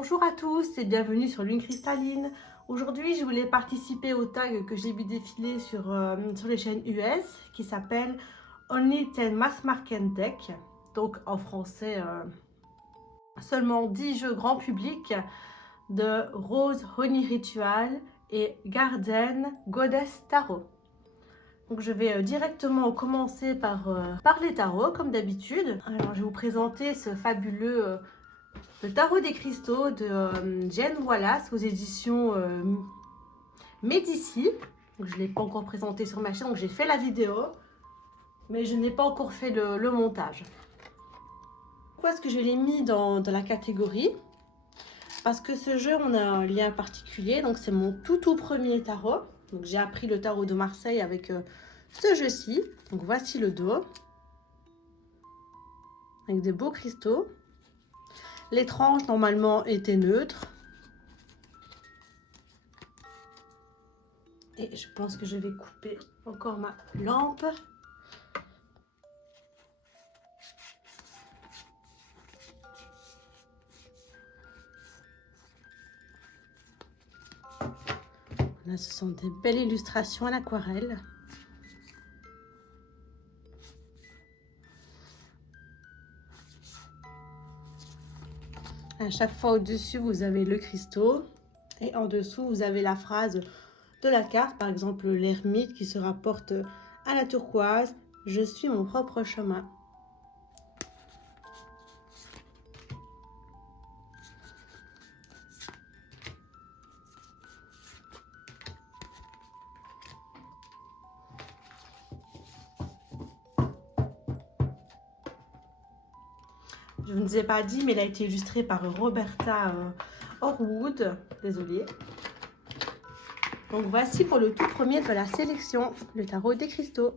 Bonjour à tous et bienvenue sur Lune Cristalline. Aujourd'hui, je voulais participer au tag que j'ai vu défiler sur les chaînes US qui s'appelle Only 10 Mass Market Deck. Donc en français, seulement 10 jeux grand public de Rose Honey Ritual et Garden Goddess Tarot. Donc je vais directement commencer par les tarots comme d'habitude. Alors je vais vous présenter ce fabuleux le tarot des cristaux de Jen Wallace aux éditions Médicis. Je ne l'ai pas encore présenté sur ma chaîne, donc j'ai fait la vidéo, mais je n'ai pas encore fait le montage. Pourquoi est-ce que je l'ai mis dans la catégorie? Parce que ce jeu, on a un lien particulier, donc c'est mon tout premier tarot. Donc j'ai appris le tarot de Marseille avec ce jeu-ci. Donc voici le dos, avec des beaux cristaux. Les tranches normalement étaient neutres. Et je pense que je vais couper encore ma lampe. Là, ce sont des belles illustrations à l'aquarelle. À chaque fois au-dessus, vous avez le cristaux. Et en dessous, vous avez la phrase de la carte. Par exemple, l'ermite qui se rapporte à la turquoise. Je suis mon propre chemin. Je ne vous ai pas dit, mais il a été illustré par Roberta Horwood. Désolée. Donc voici pour le tout premier de la sélection, le tarot des cristaux.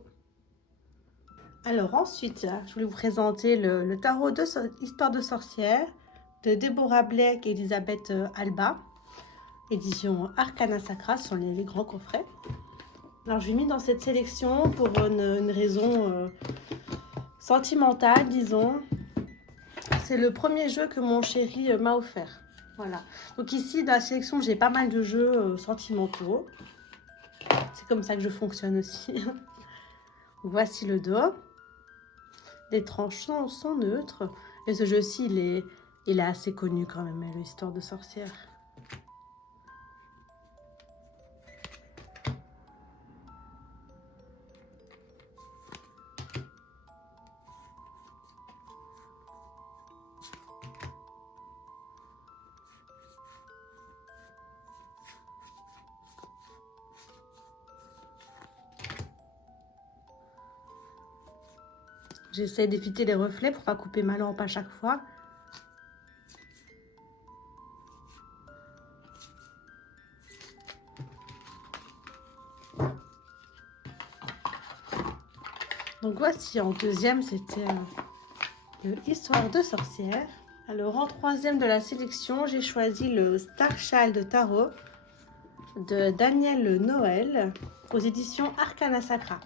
Alors ensuite, je voulais vous présenter le tarot de Histoire de sorcière de Deborah Blake et Elisabeth Alba, édition Arcana Sacra, ce sont les grands coffrets. Alors je l'ai mis dans cette sélection pour une raison sentimentale, disons. C'est le premier jeu que mon chéri m'a offert. Voilà. Donc ici, dans la sélection, j'ai pas mal de jeux sentimentaux. C'est comme ça que je fonctionne aussi. Voici le dos. Les tranches sont neutres. Et ce jeu-ci, il est assez connu quand même, l'histoire de sorcière. J'essaie d'éviter les reflets pour pas couper ma lampe à chaque fois. Donc voici, en deuxième, c'était l'histoire de sorcière. Alors en troisième de la sélection, j'ai choisi le Star Child de Tarot de Daniel Noël aux éditions Arcana Sacra.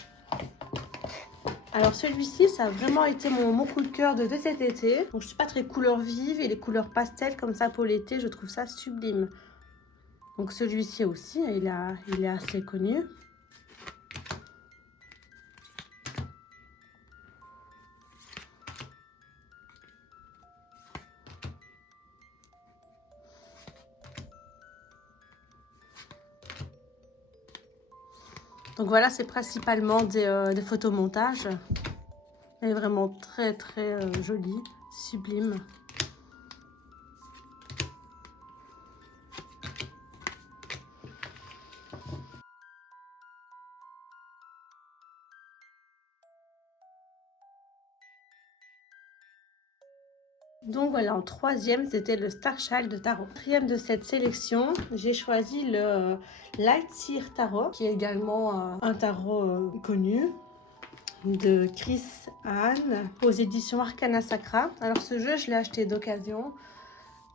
Alors celui-ci, ça a vraiment été mon coup de cœur de cet été. Donc je suis pas très couleur vive et les couleurs pastel comme ça pour l'été, je trouve ça sublime. Donc celui-ci aussi, il est assez connu. Donc voilà, c'est principalement des photomontages. Elle est vraiment très jolie, sublime. Donc voilà, en troisième, c'était le Star Child de Tarot. Quatrième de cette sélection, j'ai choisi le Light Seer Tarot, qui est également un tarot connu, de Chris Anne, aux éditions Arcana Sacra. Alors ce jeu, je l'ai acheté d'occasion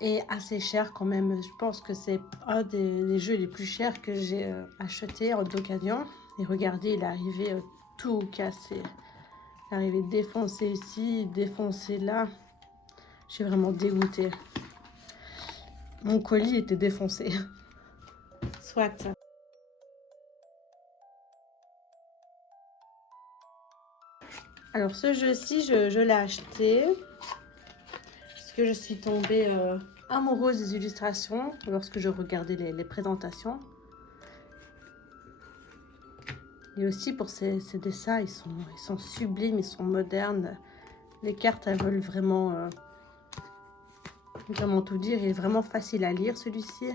et assez cher quand même. Je pense que c'est un des jeux les plus chers que j'ai acheté en d'occasion. Et regardez, il est arrivé tout cassé. Il est arrivé défoncé ici, défoncé là. Je suis vraiment dégoûtée. Mon colis était défoncé. Soit. Alors ce jeu-ci, je l'ai acheté parce que je suis tombée amoureuse des illustrations lorsque je regardais les présentations. Et aussi pour ces dessins, ils sont sublimes, ils sont modernes. Les cartes, elles veulent vraiment tout dire. Il est vraiment facile à lire celui-ci.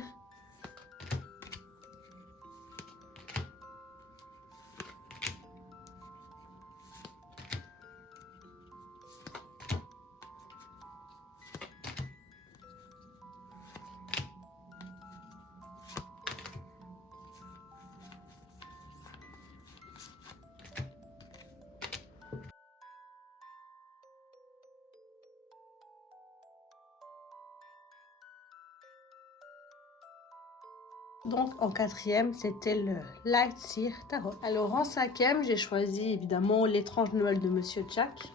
Donc en quatrième, c'était le Lightseer Tarot. Alors en cinquième, j'ai choisi évidemment l'étrange Noël de Monsieur Jack.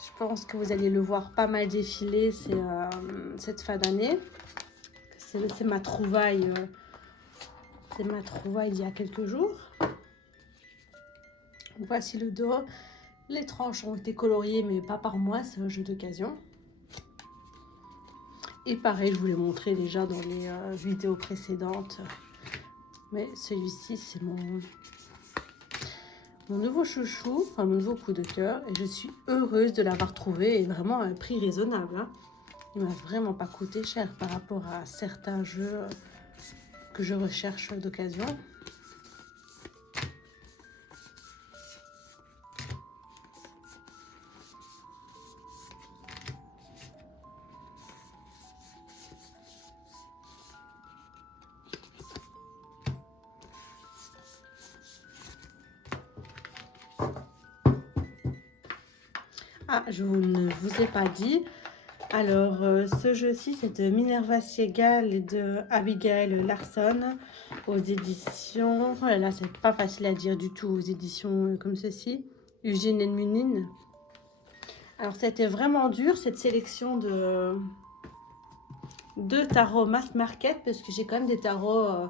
Je pense que vous allez le voir pas mal défiler cette fin d'année. C'est ma trouvaille. C'est ma trouvaille d'il y a quelques jours. Voici le dos. Les tranches ont été coloriées, mais pas par moi, c'est un jeu d'occasion. Et pareil, je vous l'ai montré déjà dans les vidéos précédentes. Mais celui-ci, c'est mon nouveau chouchou, enfin mon nouveau coup de cœur. Et je suis heureuse de l'avoir trouvé et vraiment à un prix raisonnable. Hein. Il m'a vraiment pas coûté cher par rapport à certains jeux que je recherche d'occasion. Ah, je ne vous ai pas dit. Alors, ce jeu-ci, c'est de Minerva Siegal et de Abigail Larson aux éditions... Oh là là, c'est pas facile à dire du tout aux éditions comme ceci. Eugène et Munin. Alors, c'était vraiment dur, cette sélection de tarots mass market, parce que j'ai quand même des tarots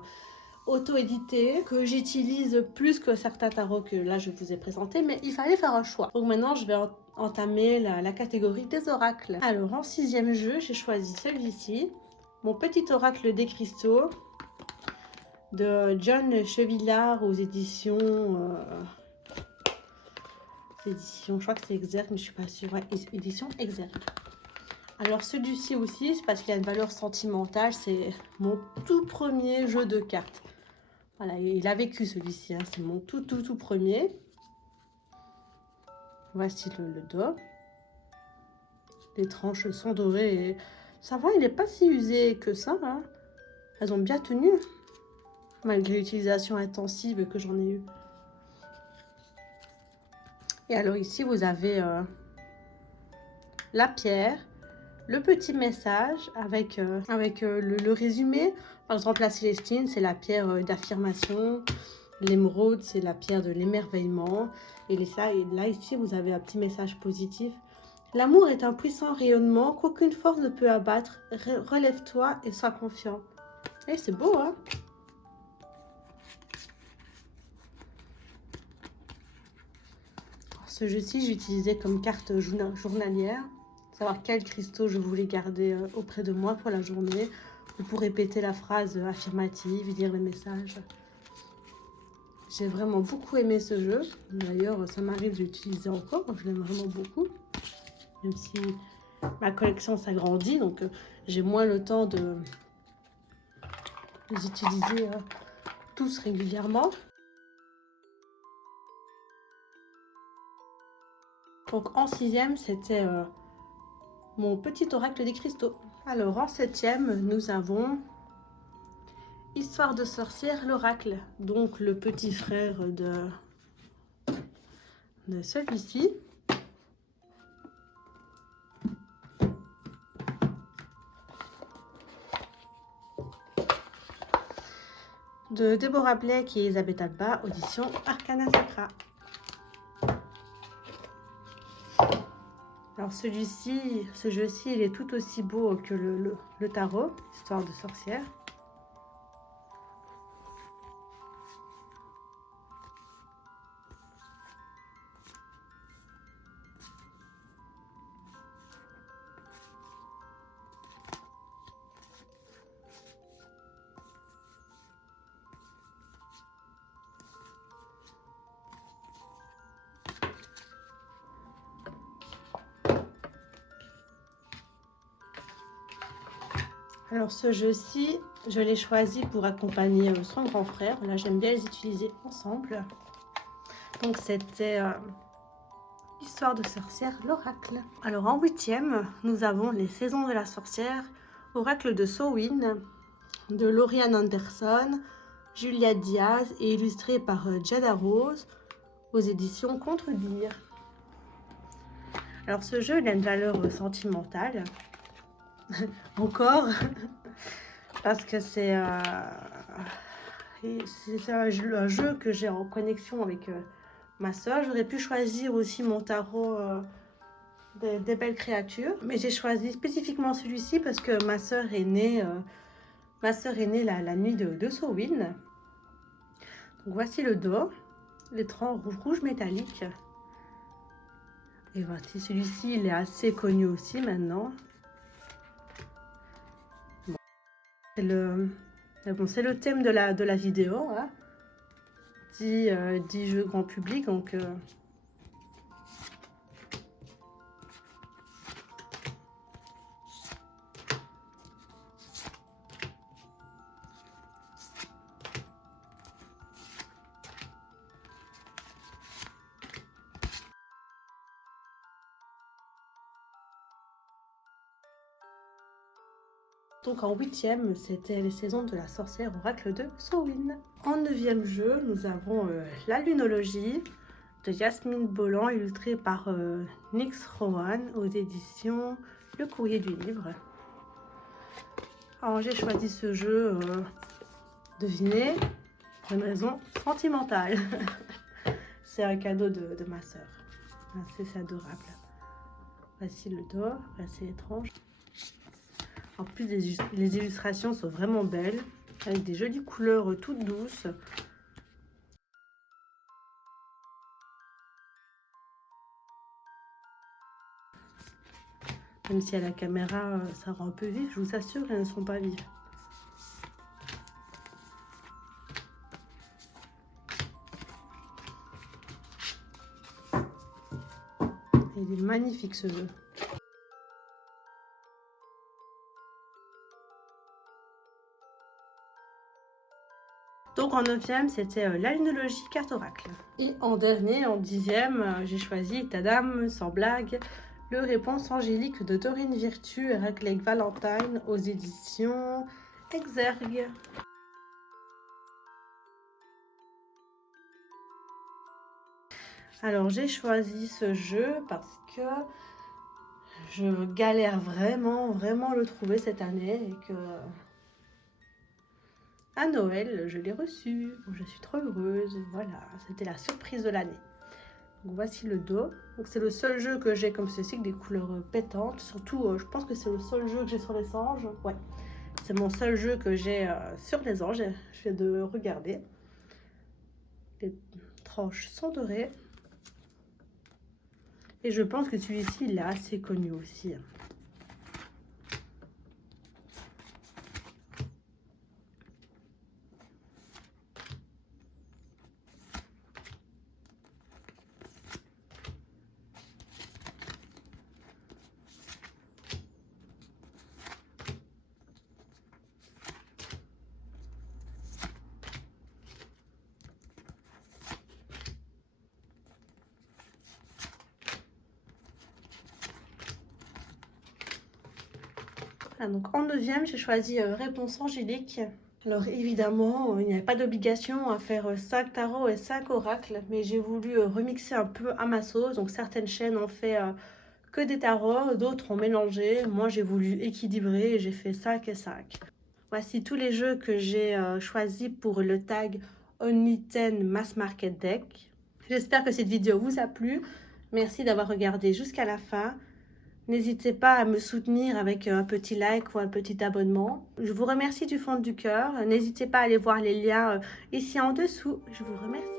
auto-édités que j'utilise plus que certains tarots que là, je vous ai présentés, mais il fallait faire un choix. Donc maintenant, je vais entamer la catégorie des oracles. Alors, en sixième jeu, j'ai choisi celui-ci, mon petit oracle des cristaux de John Chevillard aux éditions... je crois que c'est Exergue, mais je suis pas sûre. Ouais, édition Exergue. Alors celui-ci aussi, c'est parce qu'il a une valeur sentimentale, c'est mon tout premier jeu de cartes. Voilà, il a vécu celui-ci, hein. C'est mon tout premier. Voici le dos. Les tranches sont dorées et ça va, il n'est pas si usé que ça. Hein. Elles ont bien tenu, malgré l'utilisation intensive que j'en ai eue. Et alors ici, vous avez la pierre, le petit message avec le résumé. Par exemple, la Célestine, c'est la pierre d'affirmation. L'émeraude, c'est la pierre de l'émerveillement. Et là, ici, vous avez un petit message positif. L'amour est un puissant rayonnement qu'aucune force ne peut abattre. Relève-toi et sois confiant. Et c'est beau, hein? Ce jeu-ci, j'utilisais comme carte journalière. Savoir quels cristaux je voulais garder auprès de moi pour la journée. Ou pour répéter la phrase affirmative, lire le message. J'ai vraiment beaucoup aimé ce jeu. D'ailleurs, ça m'arrive de l'utiliser encore. Je l'aime vraiment beaucoup. Même si ma collection s'agrandit, donc j'ai moins le temps de les utiliser tous régulièrement. Donc en sixième, c'était mon petit oracle des cristaux. Alors en septième, nous avons Histoire de sorcière, l'oracle. Donc le petit frère de celui-ci. De Deborah Blake et Elisabeth Alba, audition Arcana Sacra. Alors celui-ci, ce jeu-ci, il est tout aussi beau que le tarot, histoire de sorcière. Alors ce jeu-ci, je l'ai choisi pour accompagner son grand frère. Là, j'aime bien les utiliser ensemble. Donc c'était Histoire de sorcière, l'oracle. Alors en 8e, nous avons Les Saisons de la sorcière, oracle de Samhain, de Lauriane Anderson, Julia Diaz et illustré par Jada Rose aux éditions Contredire. Alors ce jeu, il a une valeur sentimentale. Encore, parce que c'est un jeu que j'ai en connexion avec ma soeur. J'aurais pu choisir aussi mon tarot des belles créatures, mais j'ai choisi spécifiquement celui-ci parce que ma soeur est née la nuit de Samhain. Donc voici le dos, l'étran rouge métallique. Et voici celui-ci, il est assez connu aussi maintenant. C'est le thème de la vidéo, hein. 10 jeux grand public, donc Donc en 8e, c'était Les Saisons de la sorcière, oracle de Samhain. En 9e jeu, nous avons La Lunologie de Yasmine Bolland, illustrée par Nyx Rowan aux éditions Le Courrier du Livre. Alors j'ai choisi ce jeu, devinez, pour une raison sentimentale. C'est un cadeau de ma soeur. C'est adorable. Voici le dos, assez étrange. En plus, les illustrations sont vraiment belles, avec des jolies couleurs toutes douces. Même si à la caméra, ça rend un peu vif, je vous assure, elles ne sont pas vives. Il est magnifique ce jeu. Donc en 9e, c'était La Lunologie, carte oracle. Et en dernier, en 10e, j'ai choisi Tadam, sans blague, le Réponse angélique de Dorine Virtue, oracle avec Valentine aux éditions Exergue. Alors j'ai choisi ce jeu parce que je galère vraiment le trouver cette année et que à Noël, je l'ai reçu. Je suis trop heureuse. Voilà, c'était la surprise de l'année. Donc voici le dos. Donc c'est le seul jeu que j'ai comme ceci, avec des couleurs pétantes. Surtout, je pense que c'est le seul jeu que j'ai sur les anges. Ouais, c'est mon seul jeu que j'ai sur les anges. Je viens de regarder. Les tranches sont dorées. Et je pense que celui-ci, il est assez connu aussi. Voilà, donc en 9e, j'ai choisi Réponse angélique. Alors évidemment, il n'y avait pas d'obligation à faire 5 tarots et 5 oracles, mais j'ai voulu remixer un peu à ma sauce. Donc certaines chaînes ont fait que des tarots, d'autres ont mélangé. Moi, j'ai voulu équilibrer et j'ai fait 5 et 5. Voici tous les jeux que j'ai choisis pour le tag Only 10 Mass Market Deck. J'espère que cette vidéo vous a plu. Merci d'avoir regardé jusqu'à la fin. N'hésitez pas à me soutenir avec un petit like ou un petit abonnement. Je vous remercie du fond du cœur. N'hésitez pas à aller voir les liens ici en dessous. Je vous remercie.